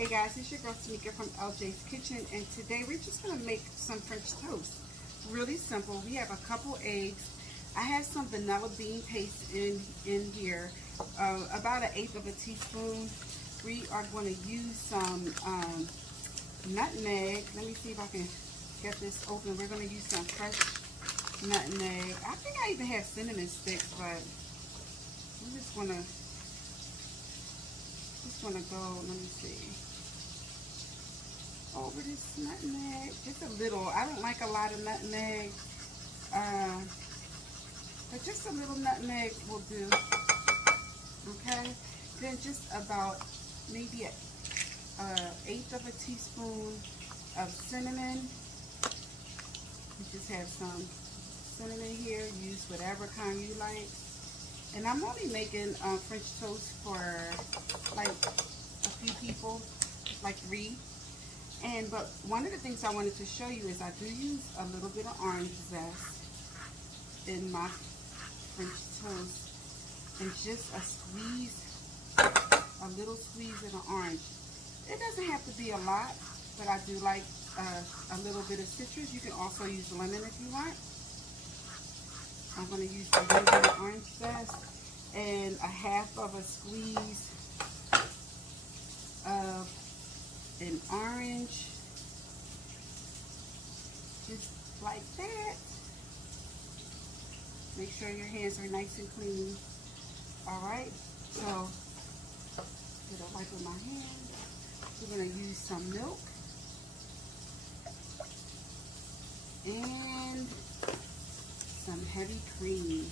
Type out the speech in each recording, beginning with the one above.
Hey guys, it's your girl Tanika from LJ's Kitchen, and today we're just going to make some French toast. Really simple. We have a couple eggs. I have some vanilla bean paste in here, about 1/8 of a teaspoon. We are going to use some nutmeg. Let me see if I can get this open. We're going to use some fresh nutmeg. I think I even have cinnamon sticks, but I'm just going to go, let me see, over this nutmeg, just a little. I don't like a lot of nutmeg, but just a little nutmeg will do. Okay, then just about maybe 1/8 of a teaspoon of cinnamon. You just have some cinnamon here. Use whatever kind you like. And I'm only making French toast for like a few people, like 3. But one of the things I wanted to show you is I do use a little bit of orange zest in my French toast, and just a little squeeze of the orange. It doesn't have to be a lot, but I do like a little bit of citrus. You can also use lemon if you want. I'm going to use a little bit of orange zest and 1/2 of a squeeze of an orange, just like that. Make sure your hands are nice and clean. Alright, so get a wipe with my hand. We're going to use some milk and some heavy cream.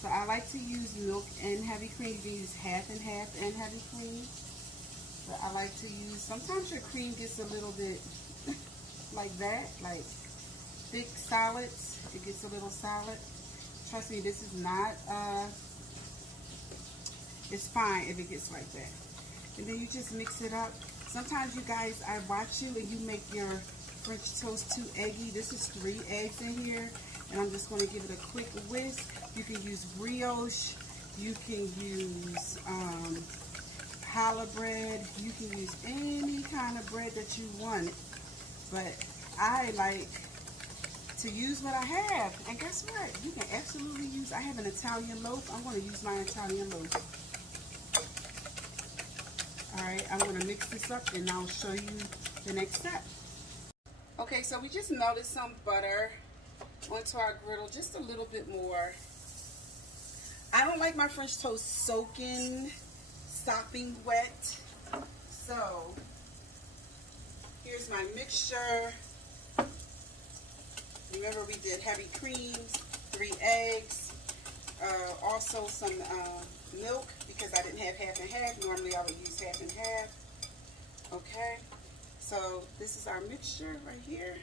So I like to use milk and heavy cream. You can use half and half and heavy cream. But I like to use, sometimes your cream gets a little bit like that, like thick solids. It gets a little solid. Trust me, this is not, it's fine if it gets like that. And then you just mix it up. Sometimes you guys, I watch you and you make your French toast too eggy. This is 3 eggs in here. And I'm just going to give it a quick whisk. You can use brioche. You can use challah bread. You can use any kind of bread that you want. But I like to use what I have. And guess what? You can absolutely use, I have an Italian loaf. I'm going to use my Italian loaf. Alright, I'm going to mix this up and I'll show you the next step. Okay, so we just melted some butter onto our griddle, just a little bit more. I don't like my French toast sopping wet. So here's my mixture. Remember, we did heavy creams, 3 eggs, also some milk, because I didn't have half and half. Normally I would use half and half. Okay, so this is our mixture right here.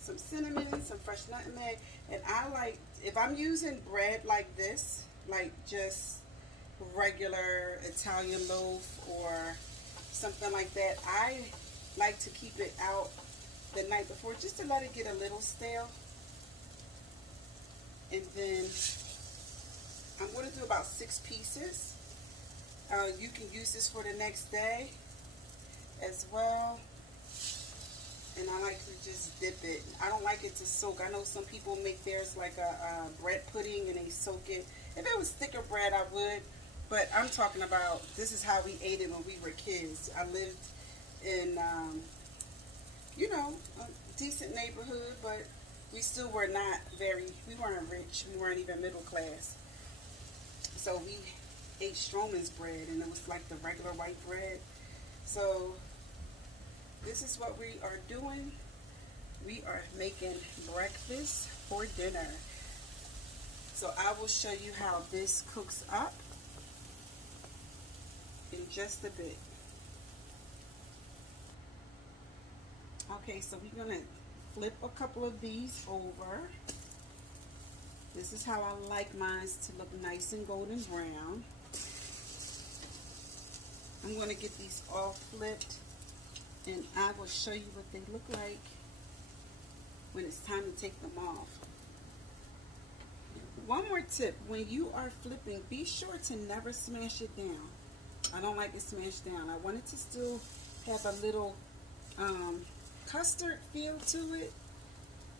Some cinnamon, some fresh nutmeg, and I like, if I'm using bread like this, like just regular Italian loaf or something like that, I like to keep it out the night before just to let it get a little stale. And then I'm going to do about 6 pieces. You can use this for the next day as well. And I like to just dip it. I don't like it to soak. I know some people make theirs like a bread pudding and they soak it. If it was thicker bread, I would. But I'm talking about, this is how we ate it when we were kids. I lived in, you know, a decent neighborhood, but we still were not very, we weren't rich. We weren't even middle class. So we ate Stroman's bread, and it was like the regular white bread. So this is what we are doing. We are making breakfast for dinner. So I will show you how this cooks up in just a bit. Okay, so we're going to flip a couple of these over. This is how I like mine to look nice and golden brown. I'm going to get these all flipped, and I will show you what they look like when it's time to take them off. One more tip, when you are flipping, be sure to never smash it down. I don't like it smashed down. I want it to still have a little custard feel to it,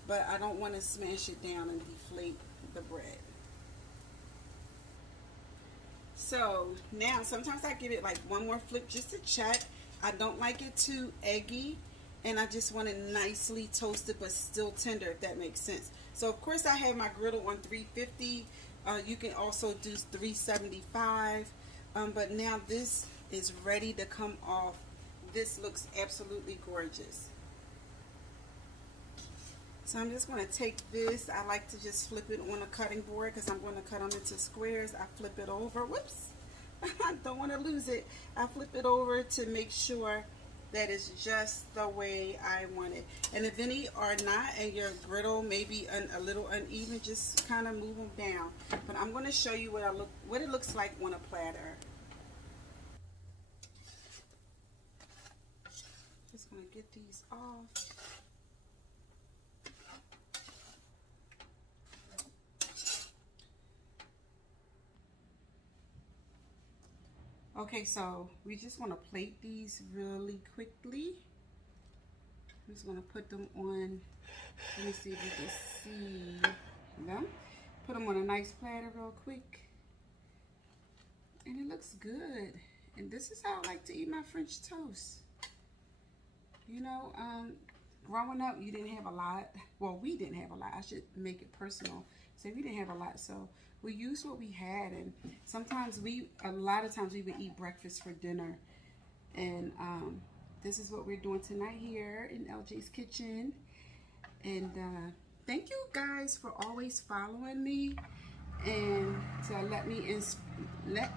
but I don't want to smash it down and deflate the bread. So now sometimes I give it like one more flip just to check. I don't like it too eggy, and I just want it nicely toasted but still tender, if that makes sense. So of course I have my griddle on 350. You can also do 375. But now this is ready to come off. This looks absolutely gorgeous. So I'm just going to take this. I like to just flip it on a cutting board because I'm going to cut them into squares. I flip it over. Whoops. I don't want to lose it. I flip it over to make sure that it's just the way I want it. And if any are not, and your griddle may be a little uneven, just kind of move them down. But I'm going to show you what it looks like on a platter. Just going to get these off. Okay, so we just want to plate these really quickly. I'm just going to put them on. Let me see if you can see them. Put them on a nice platter real quick. And it looks good. And this is how I like to eat my French toast. You know, growing up, you didn't have a lot. Well, we didn't have a lot. I should make it personal. So we didn't have a lot. So we used what we had. And sometimes a lot of times we would eat breakfast for dinner. And this is what we're doing tonight here in LJ's kitchen. And thank you guys for always following me and to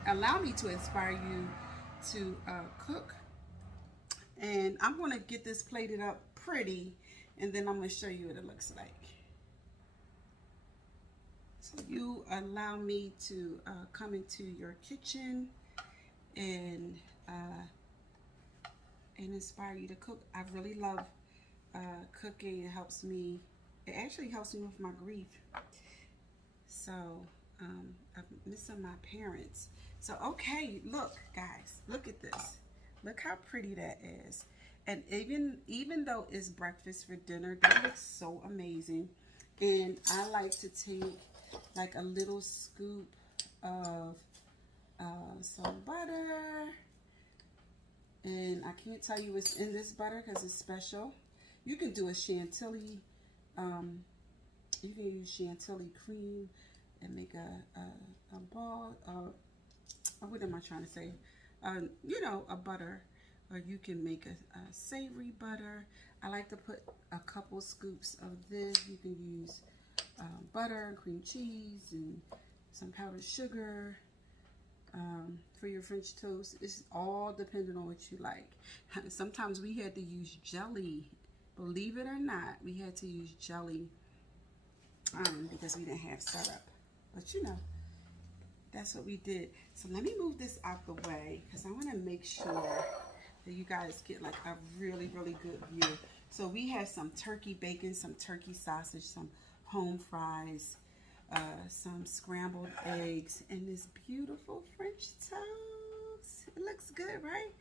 allow me to inspire you to cook. And I'm going to get this plated up pretty, and then I'm going to show you what it looks like. So you allow me to come into your kitchen and inspire you to cook. I really love cooking. It helps me. It actually helps me with my grief. So I'm missing my parents. So okay, look guys, look at this. Look how pretty that is. And even though it's breakfast for dinner, that looks so amazing. And I like to take like a little scoop of some butter. And I can't tell you what's in this butter because it's special. You can do a chantilly. You can use chantilly cream and make a ball. What am I trying to say? You know, a butter. Or you can make a savory butter. I like to put a couple scoops of this. You can use butter and cream cheese and some powdered sugar for your French toast. It's all depending on what you like. Sometimes we had to use jelly. Believe it or not, we had to use jelly because we didn't have syrup. But you know, that's what we did. So let me move this out the way because I want to make sure that you guys get like a really, really good view. So we have some turkey bacon, some turkey sausage, some home fries, some scrambled eggs, and this beautiful French toast. It looks good, right?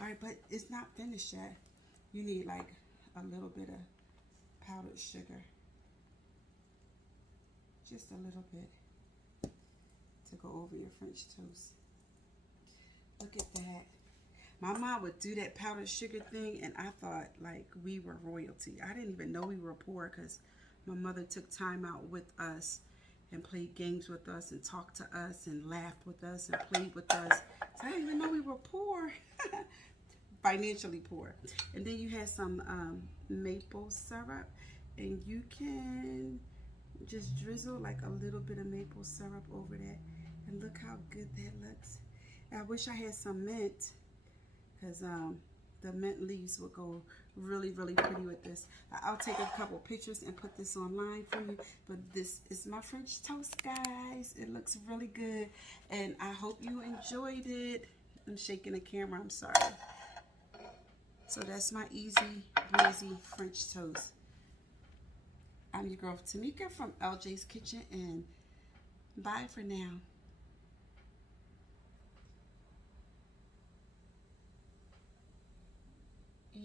All right, but it's not finished yet. You need like a little bit of powdered sugar. Just a little bit to go over your French toast. Look at that. My mom would do that powdered sugar thing, and I thought like we were royalty. I didn't even know we were poor because my mother took time out with us and played games with us and talked to us and laughed with us and played with us. So I didn't even know we were poor, financially poor. And then you had some maple syrup, and you can just drizzle like a little bit of maple syrup over that. And look how good that looks. I wish I had some mint, because the mint leaves will go really, really pretty with this. I'll take a couple pictures and put this online for you. But this is my French toast, guys. It looks really good, and I hope you enjoyed it. I'm shaking the camera, I'm sorry. So that's my easy, breezy French toast. I'm your girl Tamika from LJ's Kitchen, and bye for now.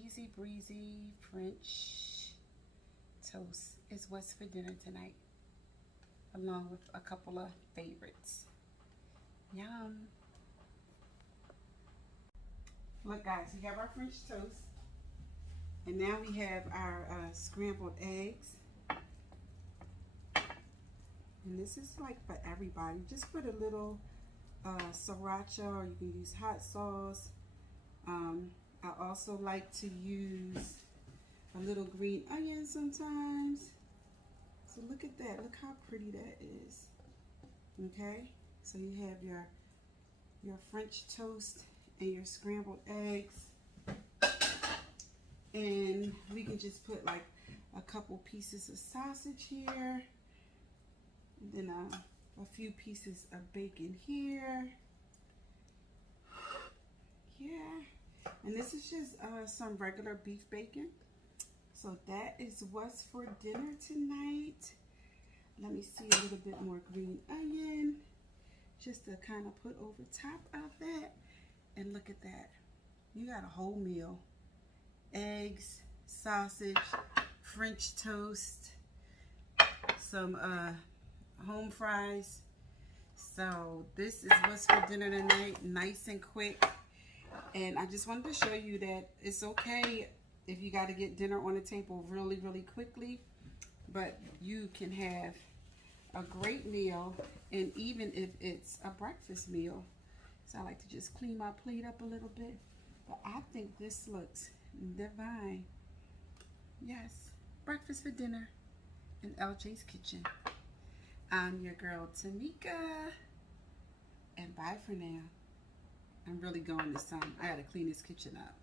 easy breezy French toast is what's for dinner tonight, along with a couple of favorites. Yum. Look guys, we have our French toast, and now we have our scrambled eggs. And this is like for everybody. Just put a little sriracha, or you can use hot sauce. I also like to use a little green onion sometimes. So look at that. Look how pretty that is. Okay, so you have your French toast and your scrambled eggs, and we can just put like a couple pieces of sausage here, and then a few pieces of bacon here. Yeah, and this is just some regular beef bacon. So that is what's for dinner tonight. Let me see, a little bit more green onion just to kind of put over top of that. And look at that. You got a whole meal. Eggs, sausage, French toast, some home fries. So this is what's for dinner tonight. Nice and quick. And I just wanted to show you that it's okay if you got to get dinner on the table really, really quickly. But you can have a great meal, and even if it's a breakfast meal. So I like to just clean my plate up a little bit. But I think this looks divine. Yes, breakfast for dinner in LJ's kitchen. I'm your girl Tamika, and bye for now. I'm really going this time. I gotta clean this kitchen up.